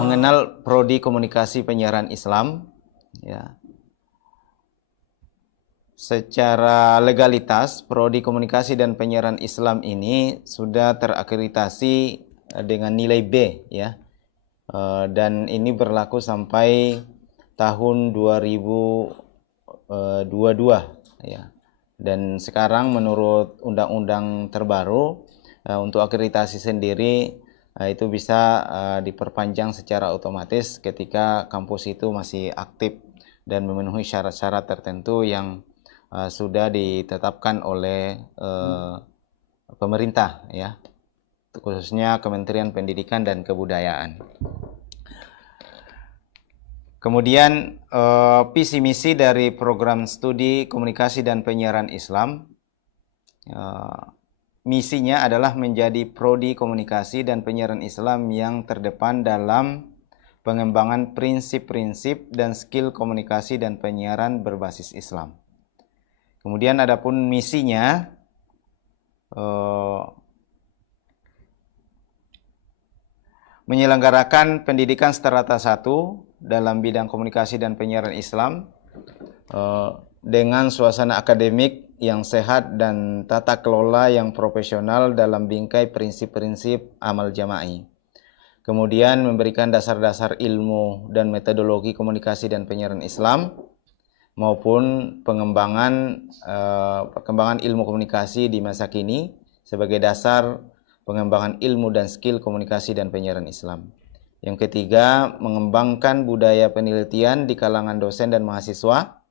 Mengenal prodi komunikasi penyiaran Islam, ya. Secara legalitas, prodi komunikasi dan penyiaran Islam ini sudah terakreditasi dengan nilai B, ya. Dan ini berlaku sampai tahun 2022, ya. Dan sekarang menurut undang-undang terbaru, untuk akreditasi sendiri itu bisa diperpanjang secara otomatis ketika kampus itu masih aktif dan memenuhi syarat-syarat tertentu yang sudah ditetapkan oleh pemerintah, ya, khususnya Kementerian Pendidikan dan Kebudayaan. Kemudian visi misi dari program studi komunikasi dan penyiaran Islam, misinya adalah menjadi prodi komunikasi dan penyiaran Islam yang terdepan dalam pengembangan prinsip-prinsip dan skill komunikasi dan penyiaran berbasis Islam. Kemudian adapun misinya, menyelenggarakan pendidikan strata 1 dalam bidang komunikasi dan penyiaran Islam dengan suasana akademik yang sehat dan tata kelola yang profesional dalam bingkai prinsip-prinsip amal jama'i. Kemudian memberikan dasar-dasar ilmu dan metodologi komunikasi dan penyiaran Islam maupun pengembangan ilmu komunikasi di masa kini sebagai dasar pengembangan ilmu dan skill komunikasi dan penyiaran Islam. Yang ketiga, mengembangkan budaya penelitian di kalangan dosen dan mahasiswa.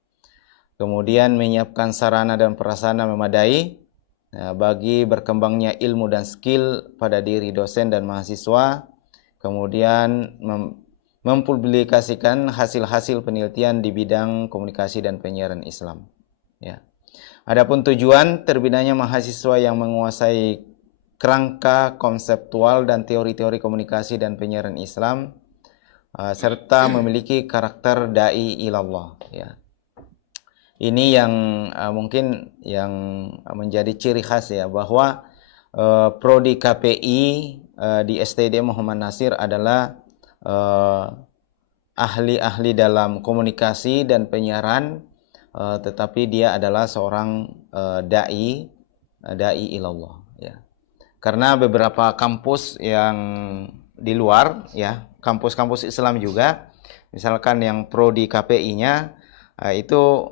Kemudian menyiapkan sarana dan prasarana memadai bagi berkembangnya ilmu dan skill pada diri dosen dan mahasiswa. Kemudian mempublikasikan hasil-hasil penelitian di bidang komunikasi dan penyiaran Islam. Ya. Adapun tujuan terbinanya mahasiswa yang menguasai kerangka konseptual dan teori-teori komunikasi dan penyiaran Islam serta memiliki karakter dai ilallah, ya. Ini yang mungkin yang menjadi ciri khas, ya, bahwa prodi KPI di STD Muhammad Nasir adalah ahli-ahli dalam komunikasi dan penyiaran, tetapi dia adalah seorang dai ilallah, ya. Karena beberapa kampus yang di luar, ya, kampus-kampus Islam juga, misalkan yang prodi KPI-nya itu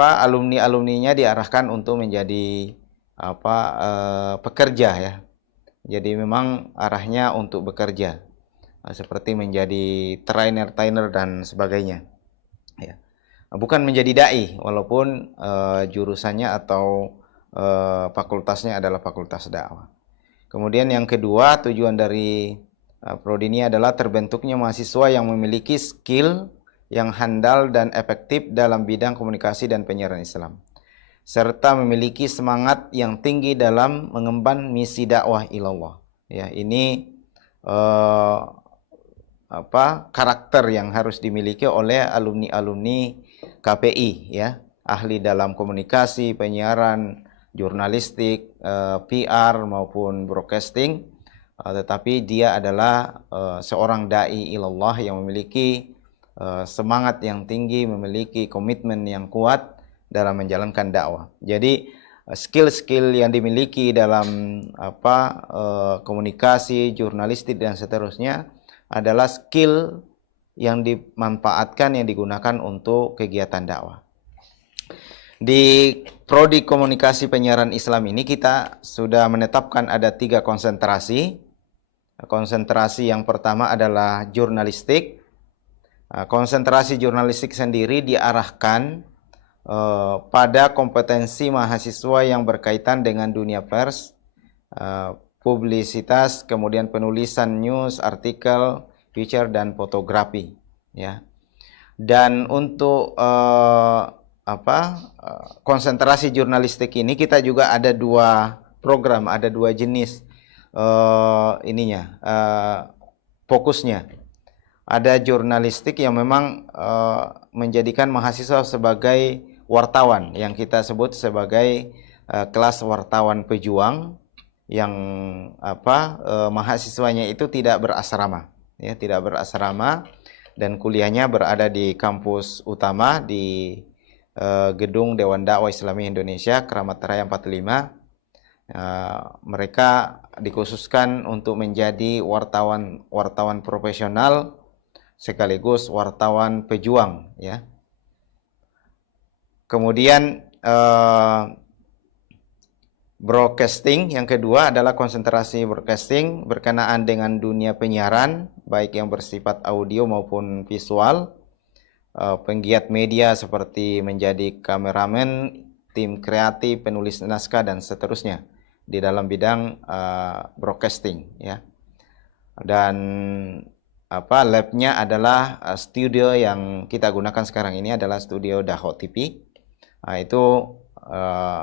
alumni-alumninya diarahkan untuk menjadi pekerja, ya. Jadi memang arahnya untuk bekerja, seperti menjadi trainer dan sebagainya, ya. Bukan menjadi dai, walaupun jurusannya atau fakultasnya adalah fakultas dakwah. Kemudian yang kedua, tujuan dari prodi ini adalah terbentuknya mahasiswa yang memiliki skill yang handal dan efektif dalam bidang komunikasi dan penyiaran Islam, serta memiliki semangat yang tinggi dalam mengemban misi dakwah ilallah. Ya, ini karakter yang harus dimiliki oleh alumni-alumni KPI, ya, ahli dalam komunikasi, penyiaran, jurnalistik, PR maupun broadcasting, tetapi dia adalah seorang dai ilallah yang memiliki semangat yang tinggi, memiliki komitmen yang kuat dalam menjalankan dakwah. Jadi skill-skill yang dimiliki dalam komunikasi, jurnalistik dan seterusnya adalah skill yang dimanfaatkan, yang digunakan untuk kegiatan dakwah. Di prodi komunikasi penyiaran Islam ini kita sudah menetapkan ada 3 konsentrasi. Konsentrasi yang pertama adalah jurnalistik. Konsentrasi jurnalistik sendiri diarahkan pada kompetensi mahasiswa yang berkaitan dengan dunia pers, publisitas, kemudian penulisan news, artikel, feature dan fotografi, ya. Dan untuk konsentrasi jurnalistik ini kita juga ada 2 program, ada 2 jenis fokusnya. Ada jurnalistik yang memang menjadikan mahasiswa sebagai wartawan, yang kita sebut sebagai kelas wartawan pejuang, yang mahasiswanya itu tidak berasrama, ya, tidak berasrama, dan kuliahnya berada di kampus utama di gedung Dewan Dakwah Islami Indonesia, Kramat Raya 45. Mereka dikhususkan untuk menjadi wartawan profesional sekaligus wartawan pejuang, ya. Kemudian broadcasting yang kedua adalah konsentrasi broadcasting berkenaan dengan dunia penyiaran, baik yang bersifat audio maupun visual. Penggiat media seperti menjadi kameramen, tim kreatif, penulis naskah, dan seterusnya di dalam bidang broadcasting, ya. Dan labnya adalah studio yang kita gunakan sekarang ini adalah studio Dahot TV. Itu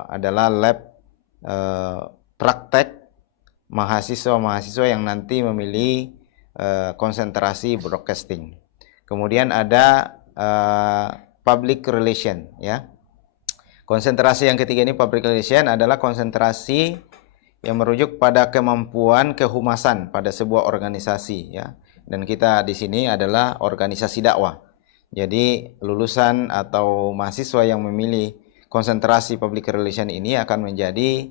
adalah lab praktek mahasiswa-mahasiswa yang nanti memilih konsentrasi broadcasting. Kemudian ada public relation, ya. Konsentrasi yang ketiga ini public relation adalah konsentrasi yang merujuk pada kemampuan kehumasan pada sebuah organisasi, ya. Dan kita di sini adalah organisasi dakwah. Jadi lulusan atau mahasiswa yang memilih konsentrasi public relation ini akan menjadi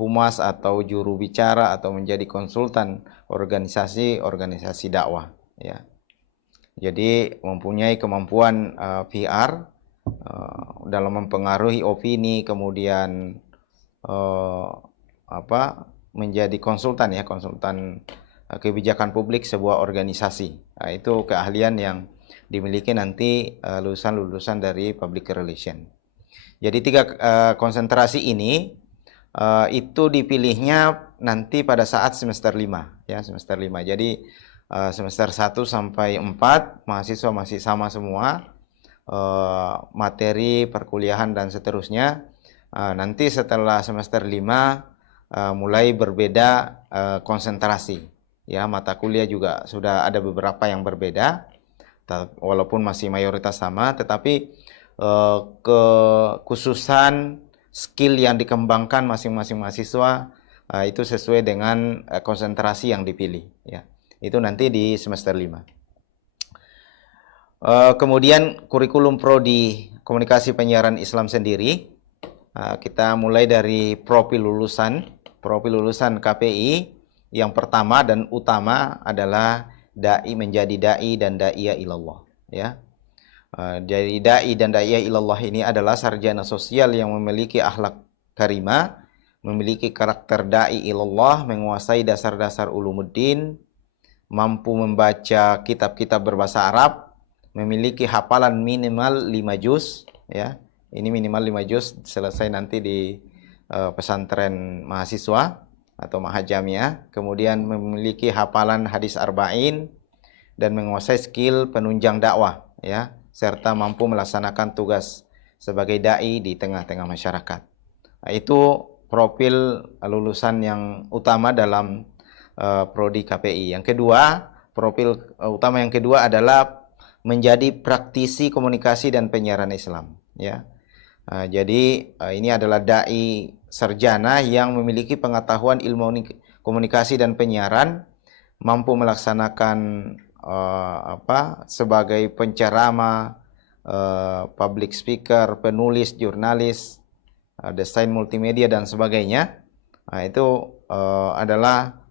humas atau juru bicara atau menjadi konsultan organisasi dakwah, ya. Jadi mempunyai kemampuan PR dalam mempengaruhi opini, kemudian menjadi konsultan, ya, konsultan kebijakan publik sebuah organisasi. Itu keahlian yang dimiliki nanti lulusan-lulusan dari public relation. Jadi 3 konsentrasi ini itu dipilihnya nanti pada saat semester 5, ya, semester 5. Jadi semester 1 sampai 4 mahasiswa masih sama semua, materi perkuliahan dan seterusnya. Nanti setelah semester 5 mulai berbeda konsentrasi, ya. Mata kuliah juga sudah ada beberapa yang berbeda, walaupun masih mayoritas sama, tetapi kekhususan skill yang dikembangkan masing-masing mahasiswa itu sesuai dengan konsentrasi yang dipilih, ya. Itu nanti di semester 5. Kemudian kurikulum prodi komunikasi penyiaran Islam sendiri, kita mulai dari profil lulusan KPI. Yang pertama dan utama adalah menjadi dai dan daiyah ilallah, ya. Jadi dai dan daiyah ilallah ini adalah sarjana sosial yang memiliki akhlak karimah, memiliki karakter dai ilallah, menguasai dasar-dasar ulumuddin, mampu membaca kitab-kitab berbahasa Arab, memiliki hafalan minimal 5 juz, ya. Ini minimal 5 juz, selesai nanti di pesantren mahasiswa atau mahajamiah. Kemudian memiliki hafalan hadis arba'in dan menguasai skill penunjang dakwah, ya, serta mampu melaksanakan tugas sebagai dai di tengah-tengah masyarakat. Itu profil lulusan yang utama dalam prodi KPI. Yang kedua, profil utama yang kedua adalah menjadi praktisi komunikasi dan penyiaran Islam, ya. Jadi ini adalah dai sarjana yang memiliki pengetahuan ilmu komunikasi dan penyiaran, mampu melaksanakan sebagai penceramah, public speaker, penulis, jurnalis, desain multimedia dan sebagainya. Itu adalah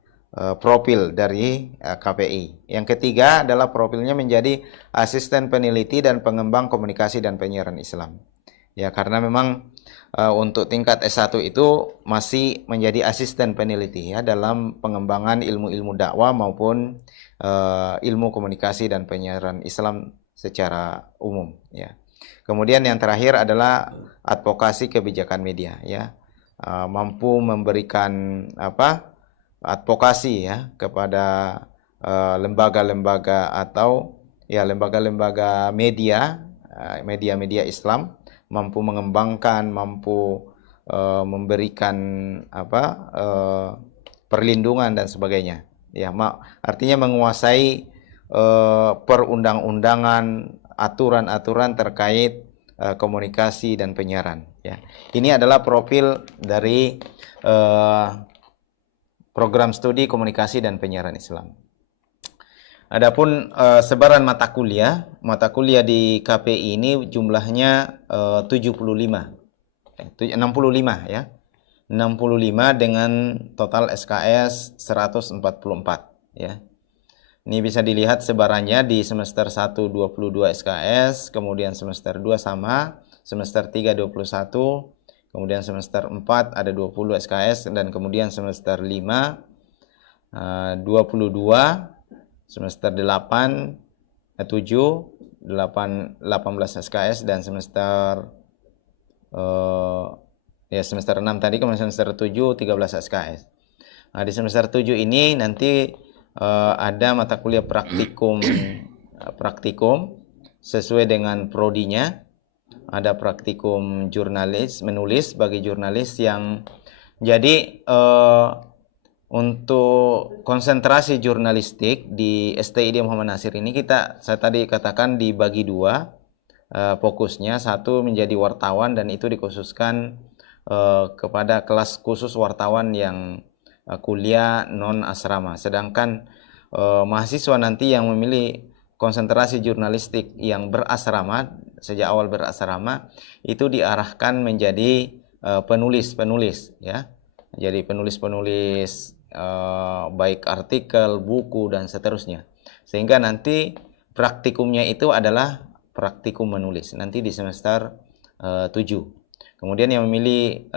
profil dari KPI. Yang ketiga adalah profilnya menjadi asisten peneliti dan pengembang komunikasi dan penyiaran Islam. Ya, karena memang untuk tingkat S1 itu masih menjadi asisten peneliti, ya, dalam pengembangan ilmu-ilmu dakwah maupun ilmu komunikasi dan penyiaran Islam secara umum, ya. Kemudian yang terakhir adalah advokasi kebijakan media, ya. Mampu memberikan advokasi, ya, kepada lembaga-lembaga atau, ya, lembaga-lembaga media, media-media Islam, mampu mengembangkan, mampu memberikan perlindungan dan sebagainya, ya. Artinya menguasai perundang-undangan, aturan-aturan terkait komunikasi dan penyiaran, ya. Ini adalah profil dari program studi komunikasi dan penyiaran Islam. Adapun sebaran mata kuliah di KPI ini jumlahnya 65 ya. 65 dengan total SKS 144 ya. Ini bisa dilihat sebarannya di semester 1 22 SKS, kemudian semester 2 sama, semester 3 21, kemudian semester 4 ada 20 SKS, dan kemudian semester 5 22, semester 8 7 18 SKS, dan semester semester 6 tadi, kemudian semester 7 13 SKS. Nah, di semester 7 ini nanti ada mata kuliah praktikum sesuai dengan prodinya. Ada praktikum jurnalis, menulis bagi jurnalis yang jadi untuk konsentrasi jurnalistik di STID Muhammad Nasir ini saya tadi katakan dibagi dua fokusnya. Satu menjadi wartawan, dan itu dikhususkan kepada kelas khusus wartawan yang kuliah non asrama. Sedangkan mahasiswa nanti yang memilih konsentrasi jurnalistik yang berasrama, sejak awal berasrama, itu diarahkan menjadi penulis ya. Jadi penulis baik artikel, buku, dan seterusnya. Sehingga nanti praktikumnya itu adalah praktikum menulis nanti di semester 7. Kemudian yang memilih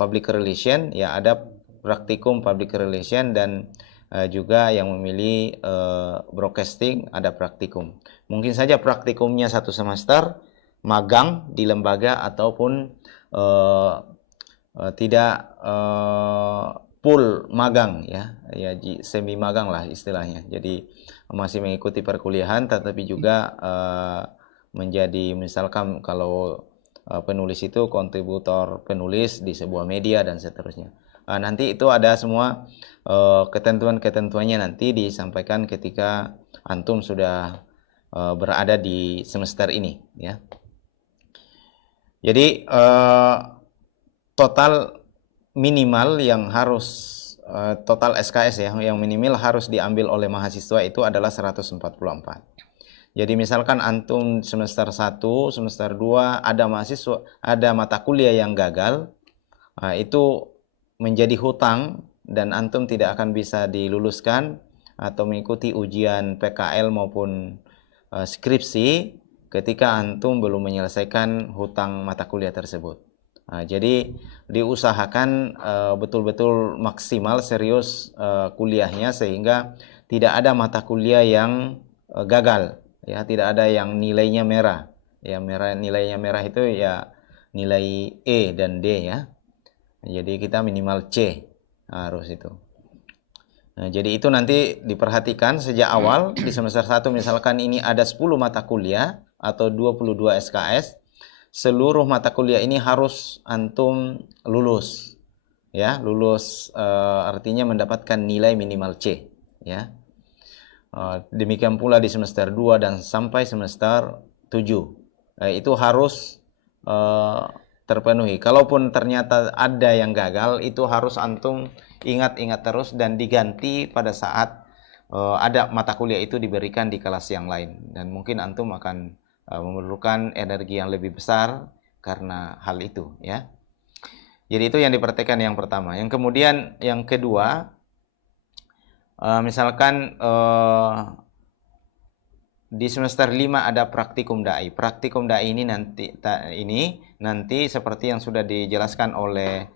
public relation, ya ada praktikum public relation, dan juga yang memilih broadcasting ada praktikum. Mungkin saja praktikumnya 1 semester, magang di lembaga, ataupun tidak full magang ya semi magang lah istilahnya. Jadi masih mengikuti perkuliahan, tetapi juga menjadi, misalkan kalau penulis itu kontributor penulis di sebuah media dan seterusnya. Nanti itu ada semua ketentuan-ketentuannya nanti disampaikan ketika antum sudah berada di semester ini ya. Jadi total minimal yang harus total SKS ya, yang minimal harus diambil oleh mahasiswa itu adalah 144. Jadi misalkan antum semester 1, semester 2 ada mata kuliah yang gagal, itu menjadi hutang dan antum tidak akan bisa diluluskan atau mengikuti ujian PKL maupun skripsi ketika antum belum menyelesaikan hutang mata kuliah tersebut. Jadi diusahakan betul-betul maksimal serius kuliahnya, sehingga tidak ada mata kuliah yang gagal ya, tidak ada yang nilainya merah. Ya, nilainya merah itu ya nilai E dan D ya. Jadi kita minimal C harus itu. Nah, jadi itu nanti diperhatikan sejak awal di semester 1, misalkan ini ada 10 mata kuliah atau 22 SKS. Seluruh mata kuliah ini harus antum lulus ya, artinya mendapatkan nilai minimal C ya. Demikian pula di semester 2 dan sampai semester 7 itu harus terpenuhi. Kalaupun ternyata ada yang gagal, itu harus antum ingat-ingat terus dan diganti pada saat ada mata kuliah itu diberikan di kelas yang lain, dan mungkin antum akan memerlukan energi yang lebih besar karena hal itu ya. Jadi itu yang diperhatikan yang pertama. Yang kemudian yang kedua, misalkan di semester 5 ada praktikum dai. Praktikum dai ini nanti seperti yang sudah dijelaskan oleh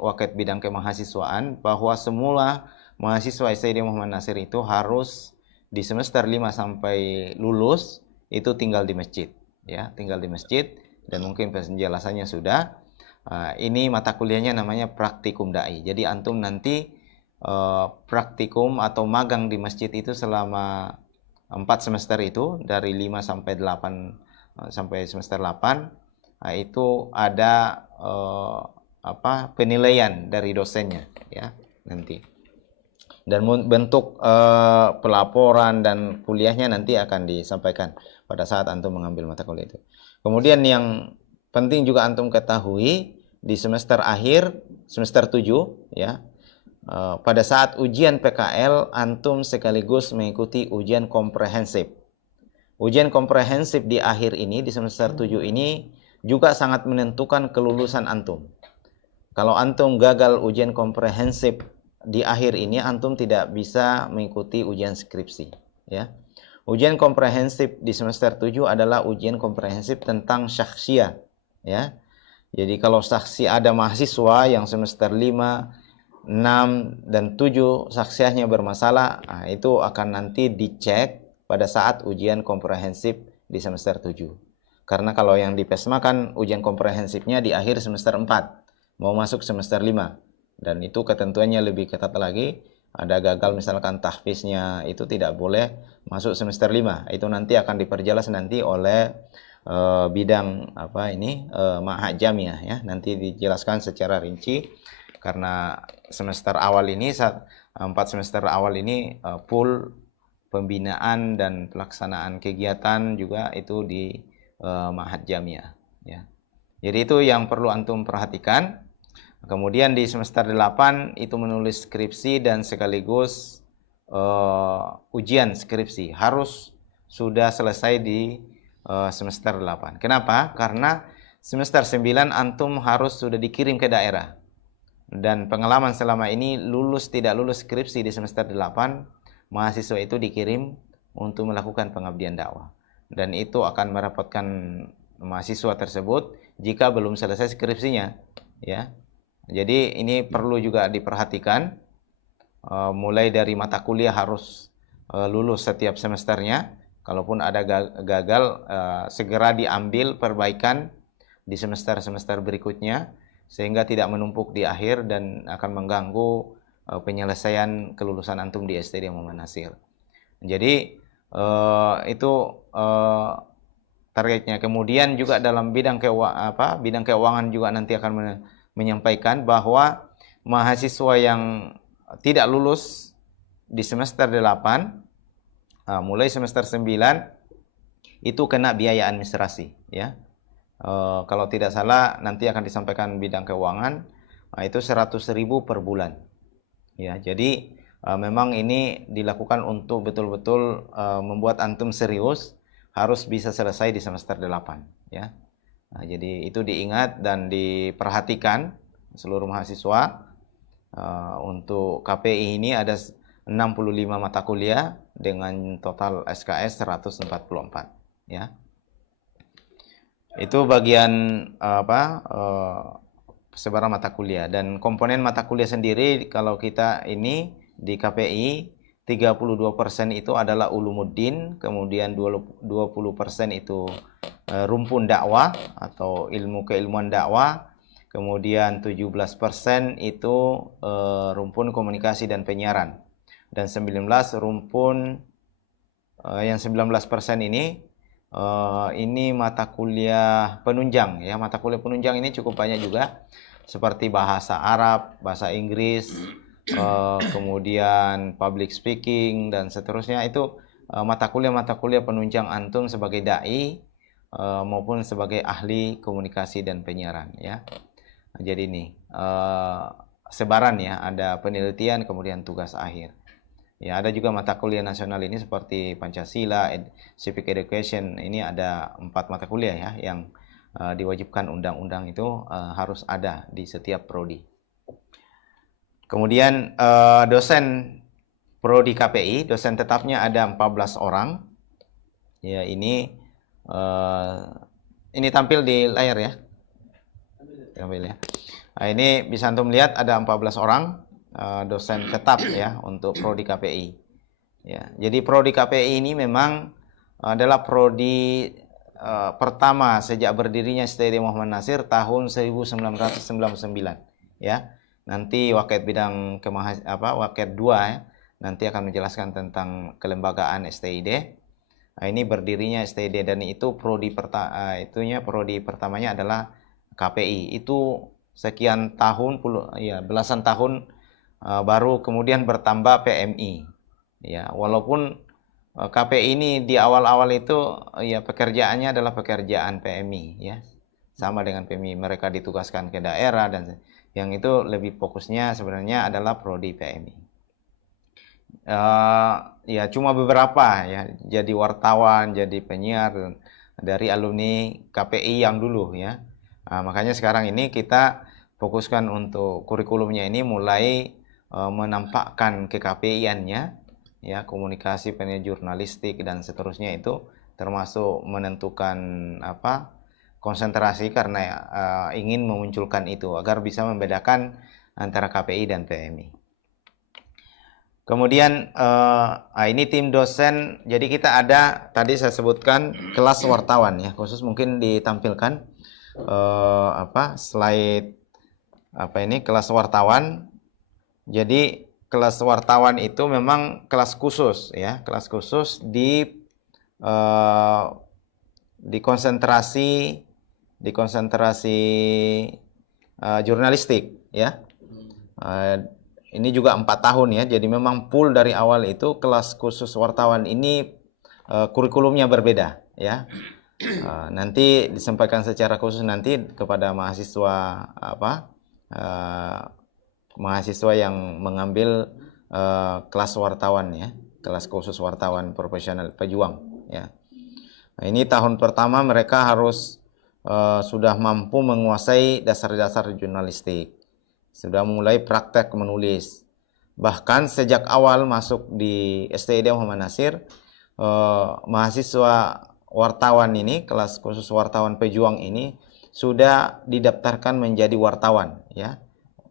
Waket Bidang Kemahasiswaan, bahwa semula mahasiswa STID Muhammad Nasir itu harus di semester 5 sampai lulus itu tinggal di masjid ya, tinggal di masjid, dan mungkin penjelasannya sudah. Ini mata kuliahnya namanya praktikum dai. Jadi antum nanti praktikum atau magang di masjid itu selama 4 semester itu, dari 5 sampai 8 sampai semester 8, itu ada penilaian dari dosennya ya nanti. Dan bentuk pelaporan dan kuliahnya nanti akan disampaikan pada saat antum mengambil mata kuliah itu. Kemudian yang penting juga antum ketahui di semester akhir, semester 7 ya. Pada saat ujian PKL, antum sekaligus mengikuti ujian komprehensif. Ujian komprehensif di akhir ini, di semester 7 ini juga sangat menentukan kelulusan antum. Kalau antum gagal ujian komprehensif di akhir ini, antum tidak bisa mengikuti ujian skripsi ya. Ujian komprehensif di semester 7 adalah ujian komprehensif tentang syakhsiyah ya. Jadi kalau saksi ada mahasiswa yang semester 5, 6, dan 7 saksiahnya bermasalah, itu akan nanti dicek pada saat ujian komprehensif di semester 7. Karena kalau yang di PESMA kan ujian komprehensifnya di akhir semester 4, mau masuk semester 5. Dan itu ketentuannya lebih ketat lagi. Ada gagal misalkan tahfiznya, itu tidak boleh masuk semester 5. Itu nanti akan diperjelas nanti oleh bidang Ma'had Jamiah ya. Nanti dijelaskan secara rinci. Karena semester awal ini, 4 semester awal ini full pembinaan dan pelaksanaan kegiatan juga itu di Ma'had Jamiah ya. Jadi itu yang perlu antum perhatikan. Kemudian di semester 8 itu menulis skripsi dan sekaligus ujian skripsi harus sudah selesai di semester 8. Kenapa? Karena semester 9 antum harus sudah dikirim ke daerah. Dan pengalaman selama ini lulus tidak lulus skripsi di semester 8, mahasiswa itu dikirim untuk melakukan pengabdian dakwah. Dan itu akan merepotkan mahasiswa tersebut jika belum selesai skripsinya ya. Jadi ini perlu juga diperhatikan, mulai dari mata kuliah harus lulus setiap semesternya. Kalaupun ada gagal, segera diambil perbaikan di semester-semester berikutnya sehingga tidak menumpuk di akhir dan akan mengganggu penyelesaian kelulusan antum di STD Muhammad Nasir. Jadi itu targetnya. Kemudian juga dalam bidang keuangan juga nanti akan menyampaikan bahwa mahasiswa yang tidak lulus di semester 8 mulai semester 9 itu kena biaya administrasi ya. Kalau tidak salah nanti akan disampaikan bidang keuangan, itu 100.000 per bulan ya. Jadi memang ini dilakukan untuk betul-betul membuat antum serius harus bisa selesai di semester 8 ya. Jadi itu diingat dan diperhatikan seluruh mahasiswa. Untuk KPI ini ada 65 mata kuliah dengan total SKS 144 ya. Itu bagian sebarang mata kuliah. Dan komponen mata kuliah sendiri kalau kita ini di KPI 32% itu adalah ulumuddin, kemudian 20% itu rumpun dakwah atau ilmu keilmuan dakwah, kemudian 17% itu rumpun komunikasi dan penyiaran, dan 19 rumpun yang 19% ini mata kuliah penunjang ya. Mata kuliah penunjang ini cukup banyak juga, seperti bahasa Arab, bahasa Inggris, kemudian public speaking dan seterusnya. Itu mata kuliah penunjang antum sebagai dai maupun sebagai ahli komunikasi dan penyiaran ya. Jadi ini sebaran ya, ada penelitian kemudian tugas akhir. Ya, ada juga mata kuliah nasional ini seperti Pancasila, Civic Education. Ini ada 4 mata kuliah ya yang diwajibkan undang-undang itu harus ada di setiap prodi. Kemudian dosen prodi KPI, dosen tetapnya ada 14 orang. Ya, ini tampil di layar ya. Tampil ya. Nah, ini bisa antum lihat ada 14 orang dosen tetap ya untuk prodi KPI. Ya, jadi prodi KPI ini memang adalah prodi pertama sejak berdirinya STD Muhammad Nasir tahun 1999 ya. Nanti waket bidang waket 2 ya, nanti akan menjelaskan tentang kelembagaan STID. Nah, ini berdirinya STID dan itu prodi pertamanya adalah KPI. Itu sekian tahun belasan tahun baru kemudian bertambah PMI ya. Walaupun KPI ini di awal-awal itu ya pekerjaannya adalah pekerjaan PMI ya. sama dengan PMI. Mereka ditugaskan ke daerah dan yang itu lebih fokusnya sebenarnya adalah prodi PMI. Ya cuma beberapa ya, jadi wartawan, jadi penyiar dari alumni KPI yang dulu ya. Makanya sekarang ini kita fokuskan untuk kurikulumnya ini mulai menampakkan ke-KPI-annya ya, komunikasi, pendidikan jurnalistik dan seterusnya, itu termasuk menentukan konsentrasi karena ingin memunculkan itu agar bisa membedakan antara KPI dan PMI. Kemudian ini tim dosen. Jadi kita ada, tadi saya sebutkan kelas wartawan ya, khusus mungkin ditampilkan slide kelas wartawan. Jadi kelas wartawan itu memang kelas khusus ya, kelas khusus di konsentrasi jurnalistik ya. Ini juga 4 tahun ya, jadi memang full dari awal itu kelas khusus wartawan ini kurikulumnya berbeda ya. Nanti disampaikan secara khusus nanti kepada mahasiswa mahasiswa yang mengambil kelas wartawan ya, kelas khusus wartawan profesional pejuang ya. Nah, ini tahun pertama mereka harus sudah mampu menguasai dasar-dasar jurnalistik, sudah mulai praktek menulis. Bahkan sejak awal masuk di STID Muhammad Nasir, mahasiswa wartawan ini, kelas khusus wartawan pejuang ini sudah didaftarkan menjadi wartawan ya.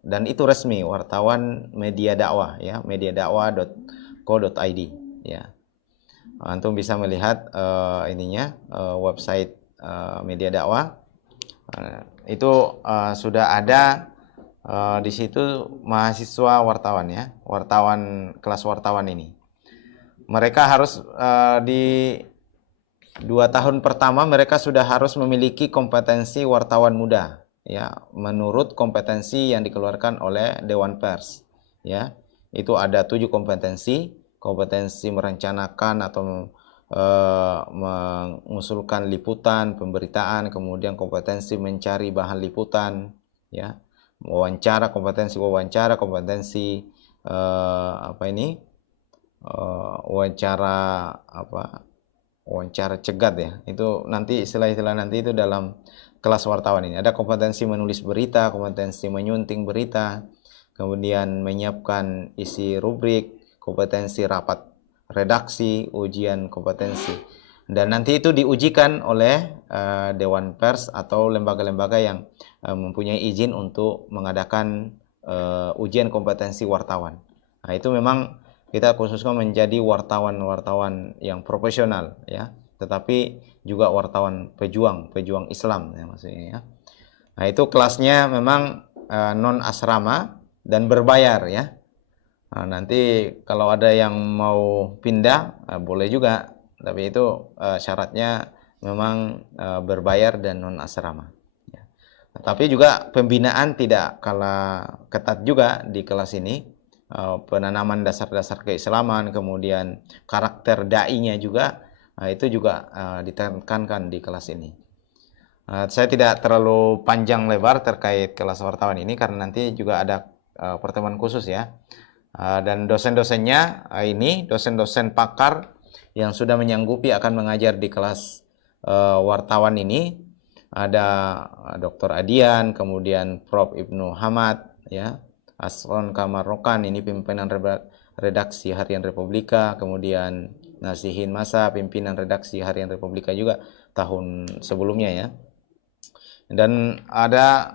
Dan itu resmi, wartawan media dakwah ya, mediadakwah.co.id ya. Antum bisa melihat website media dakwah. Itu sudah ada di situ mahasiswa wartawan ya, wartawan, kelas wartawan ini. Mereka harus di 2 tahun pertama mereka sudah harus memiliki kompetensi wartawan muda ya, menurut kompetensi yang dikeluarkan oleh Dewan Pers ya. Itu ada 7 kompetensi merencanakan atau mengusulkan liputan, pemberitaan, kemudian kompetensi mencari bahan liputan ya, wawancara, kompetensi wawancara, kompetensi wawancara cegat ya. Itu nanti istilah-istilah nanti itu dalam kelas wartawan ini. Ada kompetensi menulis berita, kompetensi menyunting berita, kemudian menyiapkan isi rubrik, kompetensi rapat redaksi, ujian kompetensi. Dan nanti itu diujikan oleh Dewan Pers atau lembaga-lembaga yang mempunyai izin untuk mengadakan ujian kompetensi wartawan. Nah, itu memang kita khususkan menjadi wartawan-wartawan yang profesional ya, tetapi juga wartawan pejuang Islam ya maksudnya ya. Nah, itu kelasnya memang non asrama dan berbayar ya. Nah, nanti kalau ada yang mau pindah boleh juga, tapi itu syaratnya memang berbayar dan non asrama ya. Tapi juga pembinaan tidak kalah ketat juga di kelas ini, penanaman dasar-dasar keislaman, kemudian karakter dai-nya juga itu juga ditekankan di kelas ini. Saya tidak terlalu panjang lebar terkait kelas wartawan ini karena nanti juga ada pertemuan khusus ya. Dan dosen-dosennya ini dosen-dosen pakar yang sudah menyanggupi akan mengajar di kelas wartawan ini. Ada Dr. Adian, kemudian Prof. Ibnu Hamad ya, Asron Kamar Rokan, ini pimpinan redaksi Harian Republika, kemudian Nasihin Masa, pimpinan redaksi Harian Republika juga tahun sebelumnya ya. Dan ada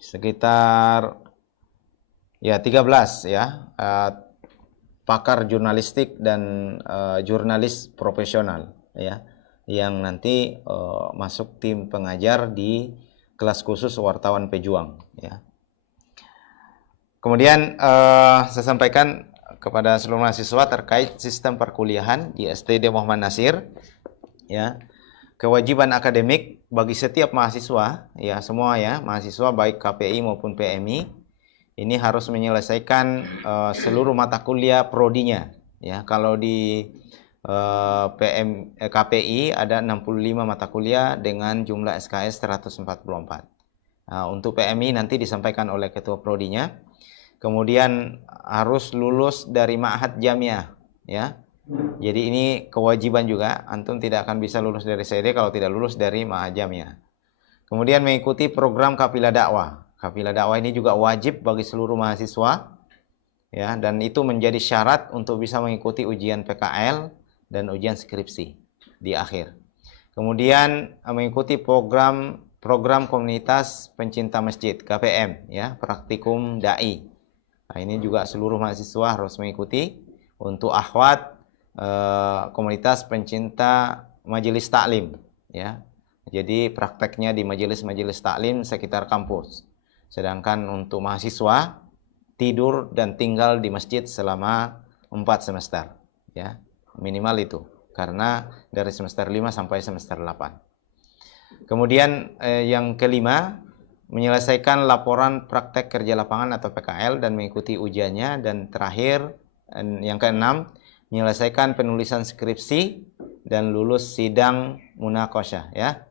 sekitar 13 ya pakar jurnalistik dan jurnalis profesional ya, yang nanti masuk tim pengajar di kelas khusus wartawan pejuang ya. Kemudian saya sampaikan kepada seluruh mahasiswa terkait sistem perkuliahan di STID Muhammad Nasir ya. Kewajiban akademik bagi setiap mahasiswa ya, semua ya, mahasiswa baik KPI maupun PMI ini harus menyelesaikan seluruh mata kuliah prodinya ya. Kalau di KPI ada 65 mata kuliah dengan jumlah SKS 144. Nah, untuk PMI nanti disampaikan oleh ketua prodinya. Kemudian harus lulus dari Ma'had Jamiah, ya. Jadi ini kewajiban juga, antum tidak akan bisa lulus dari SED kalau tidak lulus dari Ma'had Jamiah. Kemudian mengikuti program Kafilah Dakwah. Kafilah Dakwah ini juga wajib bagi seluruh mahasiswa, ya, dan itu menjadi syarat untuk bisa mengikuti ujian PKL dan ujian skripsi di akhir. Kemudian mengikuti program komunitas pencinta masjid KPM, ya, praktikum dai. Nah, ini juga seluruh mahasiswa harus mengikuti. Untuk akhwat komunitas pencinta majelis taklim, ya. Jadi prakteknya di majelis-majelis taklim sekitar kampus. Sedangkan untuk mahasiswa tidur dan tinggal di masjid selama 4 semester, ya. Minimal itu. Karena dari semester 5 sampai semester 8. Kemudian yang kelima, menyelesaikan laporan praktek kerja lapangan atau PKL dan mengikuti ujiannya. Dan terakhir, yang keenam, menyelesaikan penulisan skripsi dan lulus sidang munaqasyah, ya.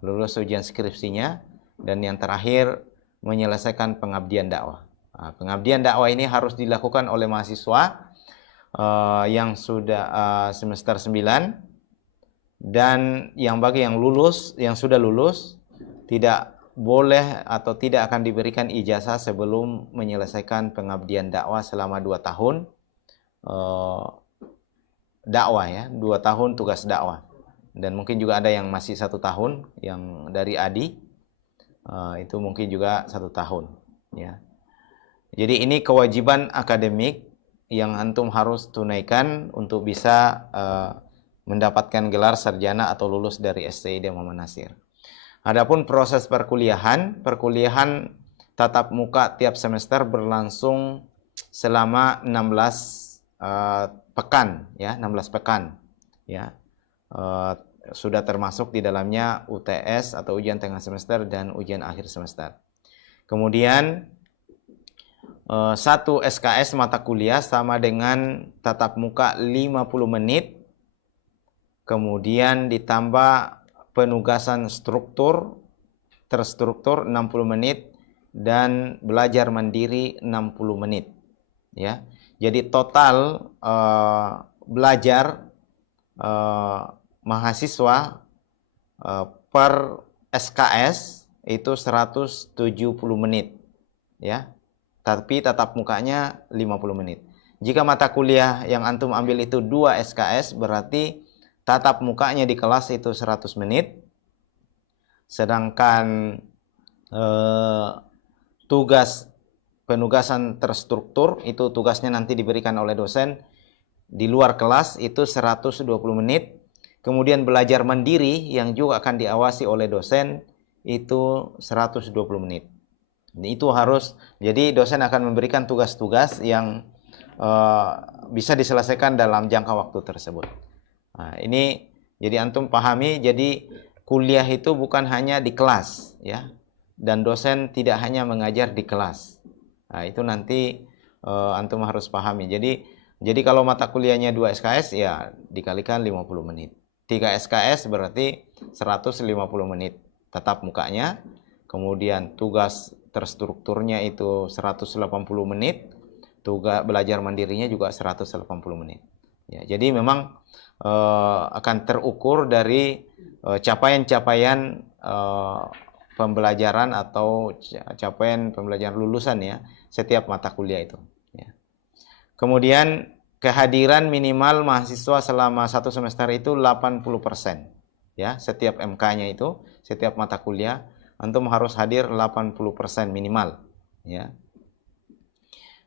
Lulus ujian skripsinya. Dan yang terakhir, menyelesaikan pengabdian dakwah. Nah, pengabdian dakwah ini harus dilakukan oleh mahasiswa yang sudah semester 9, dan yang bagi yang lulus, yang sudah lulus, tidak boleh atau tidak akan diberikan ijazah sebelum menyelesaikan pengabdian dakwah selama 2 tahun dakwah, ya, 2 tahun tugas dakwah. Dan mungkin juga ada yang masih 1 tahun, yang dari ADI itu mungkin juga 1 tahun, ya. Jadi ini kewajiban akademik yang antum harus tunaikan untuk bisa mendapatkan gelar sarjana atau lulus dari STID Muhammad Nasir. Adapun proses perkuliahan tatap muka tiap semester berlangsung selama 16 pekan, ya, 16 pekan, ya. Sudah termasuk di dalamnya UTS atau ujian tengah semester dan ujian akhir semester. Kemudian 1 SKS mata kuliah sama dengan tatap muka 50 menit, kemudian ditambah penugasan terstruktur 60 menit dan belajar mandiri 60 menit, ya. Jadi total belajar mahasiswa per SKS itu 170 menit, ya. Tapi tatap mukanya 50 menit. Jika mata kuliah yang antum ambil itu 2 SKS, berarti tatap mukanya di kelas itu 100 menit. Sedangkan penugasan terstruktur itu tugasnya nanti diberikan oleh dosen di luar kelas itu 120 menit. Kemudian belajar mandiri yang juga akan diawasi oleh dosen itu 120 menit. Itu harus, jadi dosen akan memberikan tugas-tugas yang bisa diselesaikan dalam jangka waktu tersebut. Nah, ini jadi antum pahami, jadi kuliah itu bukan hanya di kelas, ya. Dan dosen tidak hanya mengajar di kelas. Nah, itu nanti antum harus pahami. Jadi kalau mata kuliahnya 2 SKS, ya dikalikan 50 menit. 3 SKS berarti 150 menit tatap mukanya. Kemudian tugas terstrukturnya itu 180 menit. Tugas belajar mandirinya juga 180 menit. Ya, jadi memang akan terukur dari capaian-capaian pembelajaran atau capaian pembelajaran lulusan, ya, setiap mata kuliah itu, ya. Kemudian kehadiran minimal mahasiswa selama 1 semester itu 80%, ya. Setiap MK-nya itu, setiap mata kuliah antum harus hadir 80% minimal, ya.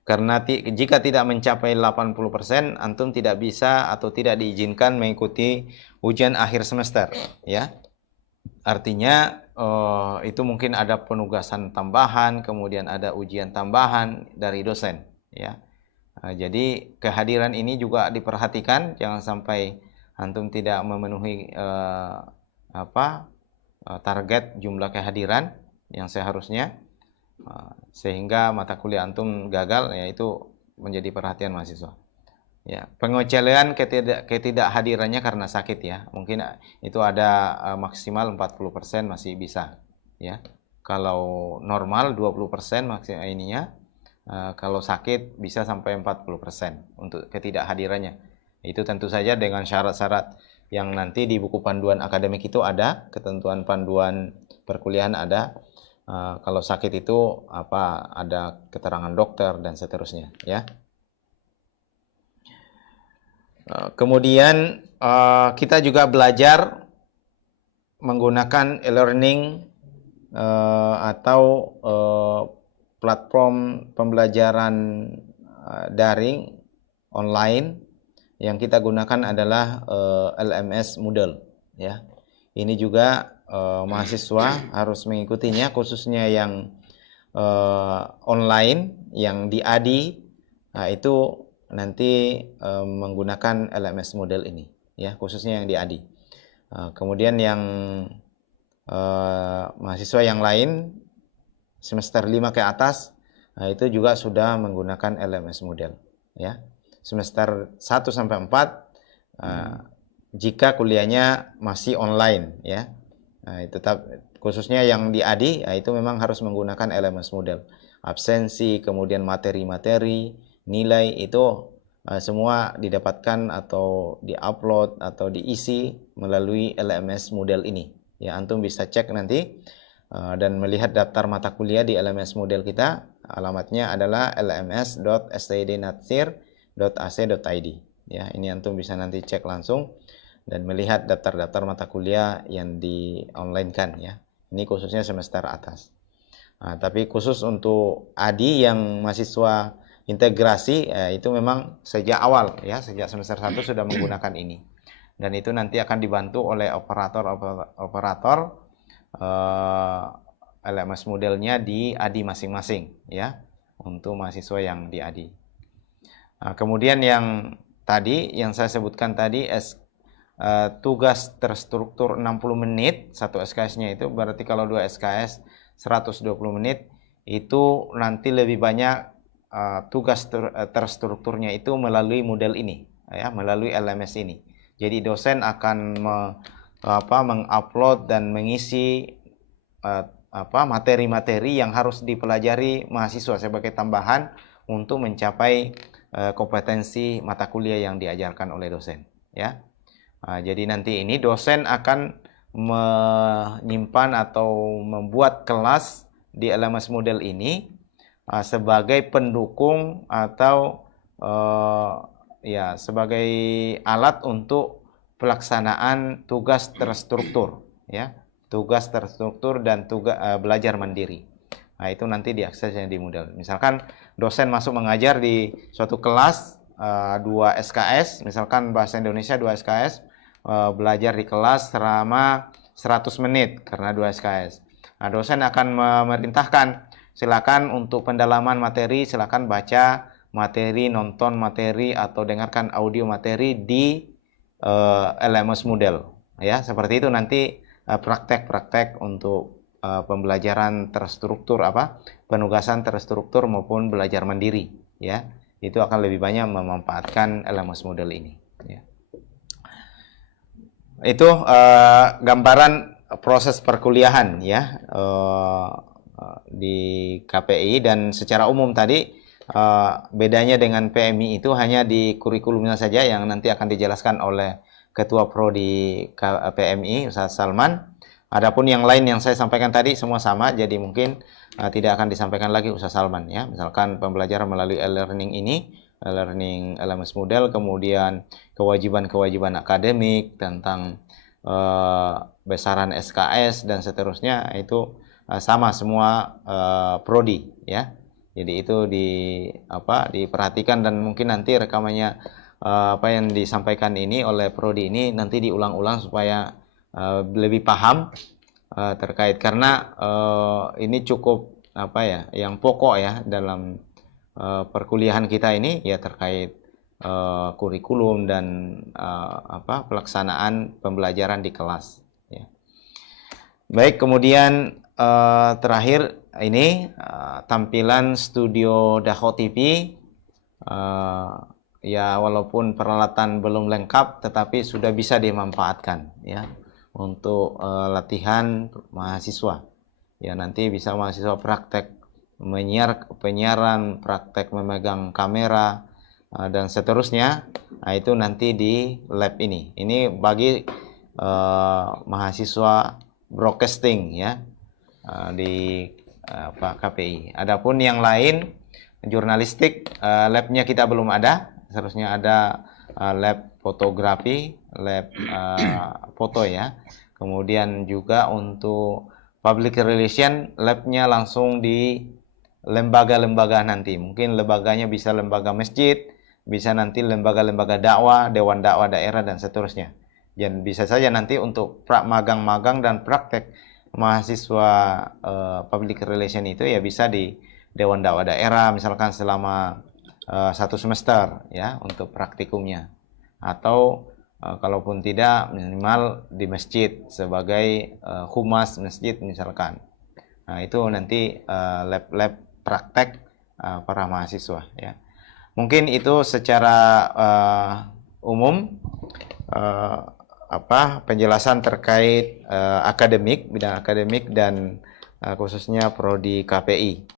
Karena jika tidak mencapai 80%, antum tidak bisa atau tidak diizinkan mengikuti ujian akhir semester, ya. Artinya itu mungkin ada penugasan tambahan, kemudian ada ujian tambahan dari dosen, ya. Jadi kehadiran ini juga diperhatikan, jangan sampai antum tidak memenuhi target jumlah kehadiran yang seharusnya, sehingga mata kuliah antum gagal, ya, itu menjadi perhatian mahasiswa. Ya, pengecualian ketidakhadirannya karena sakit ya. Mungkin itu ada maksimal 40% masih bisa ya. Kalau normal 20% maksimal ininya. Kalau sakit bisa sampai 40% untuk ketidakhadirannya. Itu tentu saja dengan syarat-syarat yang nanti di buku panduan akademik itu ada, ketentuan panduan perkuliahan ada. Kalau sakit itu ada keterangan dokter dan seterusnya ya. Kemudian kita juga belajar menggunakan e-learning atau platform pembelajaran daring online. Yang kita gunakan adalah LMS Moodle ya. Ini juga mahasiswa harus mengikutinya, khususnya yang online, yang di ADI. Nah, itu nanti menggunakan LMS Moodle ini ya, khususnya yang di ADI. Kemudian yang mahasiswa yang lain semester 5 ke atas, itu juga sudah menggunakan LMS Moodle ya. Semester 1 sampai 4 jika kuliahnya masih online ya. Tetap khususnya yang di ADI itu memang harus menggunakan LMS Moodle. Absensi, kemudian materi-materi, nilai itu semua didapatkan atau diupload atau diisi melalui LMS Moodle ini. Ya, antum bisa cek nanti dan melihat daftar mata kuliah di LMS Moodle kita. Alamatnya adalah lms.stdnatsir.ac.id. Ya, ini antum bisa nanti cek langsung dan melihat daftar-daftar mata kuliah yang di online kan ya. Ini khususnya semester atas. Tapi khusus untuk ADI yang mahasiswa integrasi itu memang sejak awal ya, sejak semester 1 sudah menggunakan ini. Dan itu nanti akan dibantu oleh operator LMS modelnya di ADI masing-masing ya, untuk mahasiswa yang di ADI. Kemudian yang tadi yang saya sebutkan tadi tugas terstruktur 60 menit satu SKS-nya, itu berarti kalau 2 SKS 120 menit, itu nanti lebih banyak tugas terstrukturnya itu melalui model ini ya, melalui LMS ini. Jadi dosen akan mengupload dan mengisi materi-materi yang harus dipelajari mahasiswa sebagai tambahan untuk mencapai kompetensi mata kuliah yang diajarkan oleh dosen ya. Jadi nanti ini dosen akan menyimpan atau membuat kelas di LMS model ini sebagai pendukung atau sebagai alat untuk pelaksanaan tugas terstruktur ya, tugas terstruktur dan tugas belajar mandiri. Nah, itu nanti diaksesnya di Moodle. Misalkan dosen masuk mengajar di suatu kelas 2 SKS, misalkan bahasa Indonesia 2 SKS, belajar di kelas selama 100 menit karena 2 SKS. Nah, dosen akan memerintahkan, silakan untuk pendalaman materi, silakan baca materi, nonton materi atau dengarkan audio materi di LMS Moodle ya. Seperti itu nanti praktek-praktek untuk pembelajaran terstruktur penugasan terstruktur maupun belajar mandiri ya. Itu akan lebih banyak memanfaatkan LMS Moodle ini ya. Itu gambaran proses perkuliahan ya di KPI. Dan secara umum tadi bedanya dengan PMI itu hanya di kurikulumnya saja yang nanti akan dijelaskan oleh Ketua Prodi PMI Ustaz Salman. Adapun yang lain yang saya sampaikan tadi semua sama, jadi mungkin tidak akan disampaikan lagi Ustaz Salman ya. Misalkan pembelajaran melalui e-learning ini, e-learning LMS Moodle, kemudian kewajiban-kewajiban akademik tentang besaran SKS dan seterusnya, itu sama semua prodi ya. Jadi itu diperhatikan, dan mungkin nanti rekamannya apa yang disampaikan ini oleh prodi ini nanti diulang-ulang supaya lebih paham terkait, karena ini cukup yang pokok ya dalam perkuliahan kita ini ya, terkait kurikulum dan pelaksanaan pembelajaran di kelas ya. Baik, kemudian terakhir ini tampilan studio Daho TV ya walaupun peralatan belum lengkap tetapi sudah bisa dimanfaatkan ya untuk latihan mahasiswa. Ya nanti bisa mahasiswa praktek penyiaran, praktek memegang kamera dan seterusnya. Nah, itu nanti di lab ini. Ini bagi mahasiswa broadcasting ya di KPI. Adapun yang lain jurnalistik, labnya kita belum ada. Seharusnya ada lab fotografi, lab foto ya. Kemudian juga untuk public relation, labnya langsung di lembaga-lembaga nanti. Mungkin lembaganya bisa lembaga masjid, bisa nanti lembaga-lembaga dakwah, dewan dakwah daerah dan seterusnya. Dan bisa saja nanti untuk magang-magang dan praktek mahasiswa public relation itu ya bisa di dewan dakwah daerah misalkan selama 1 semester ya untuk praktikumnya, atau kalaupun tidak minimal di masjid sebagai humas masjid misalkan. Nah itu nanti lab-lab praktek para mahasiswa ya. Mungkin itu secara umum penjelasan terkait akademik, bidang akademik dan khususnya prodi KPI.